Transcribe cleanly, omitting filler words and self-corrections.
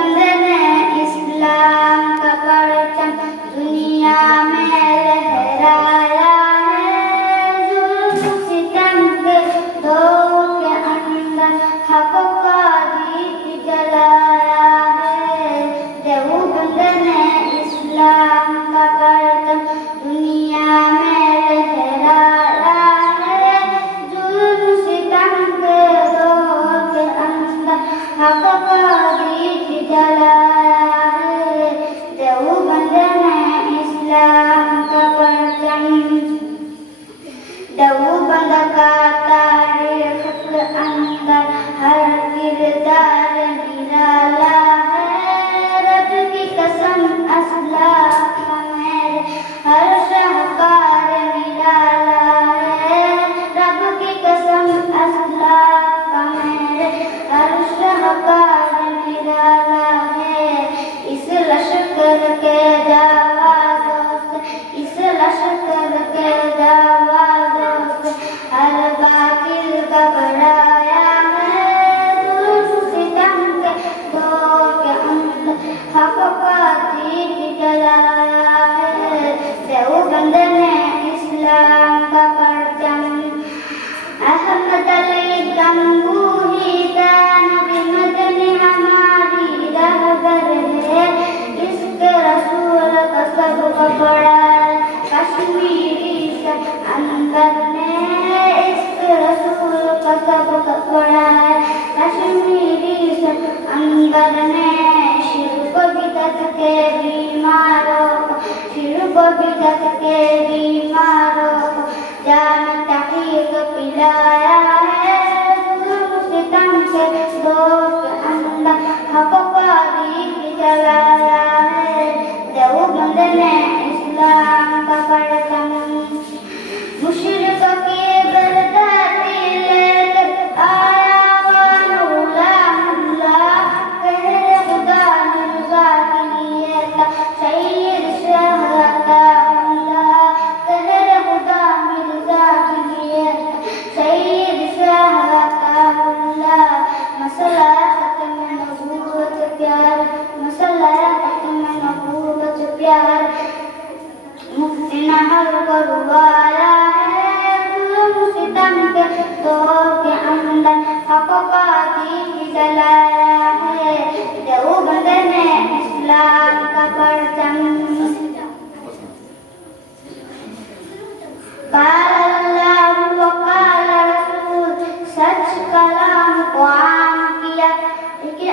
देवबंद ने इस्लाम का परचम दुनिया में लहराया है। जुल्म सितम के दौर के अंदर हक का दीप जलाया है। देवबंद ने इस्लाम का परचम दुनिया में लहराया है। जुल्म सितम के दौर के अंदर हक का दीप जलाया है। देवबंद ने इस्लाम का परचम देवबंद का तारीख के अंदर हर किरदार निराला है। रब की कसम असलाफ मेरे हर शाहकार निराला है। रब की कसम असलाफ मेरे हर शाहकार निराला है। इस लश्कर के जावाज़ों से इस लश्कर के जावाज़ों से हर बातिल घबराया है। जुल्म सितम के दौर के अंदर हक का दीप जलाया है। देवबंद ने इस्लाम का परचम अहमद अली गंगूही दानवी मदनी हमारी रहबर है। इसके रसूल का सबका बड़ा कश्मीरी से अंदर ने इसके रसूल का सबका बड़ा कश्मीरी से अंदर ने शिर्क बिदअत के बीमारों को शिर्क बिदअत के बीमारों को जान तहकीक पिलाया है। जुल्म सितम के दौर के अंदर हक का दीप जलाया है। देवबंद ने इस्लाम का परचम मुशरिक की बरदाती लेकर आया वालुल्लाह कहरे खुदा मिर्जा के लिए था सैयद शाह का अल्लाह। कहरे खुदा मिर्जा के लिए था सैयद शाह का अल्लाह। मसला खत्म नबूवत प्यार मसला खत्म नबूवत प्यार मुफ्ती ने हल करवाया है। जुल्म सितम के दौर के अंदर हक का दीप जलाया है। देवबंद ने इस्लाम का परचम काल अल्लाह व काल रसूल सच कलाम को आम किया कि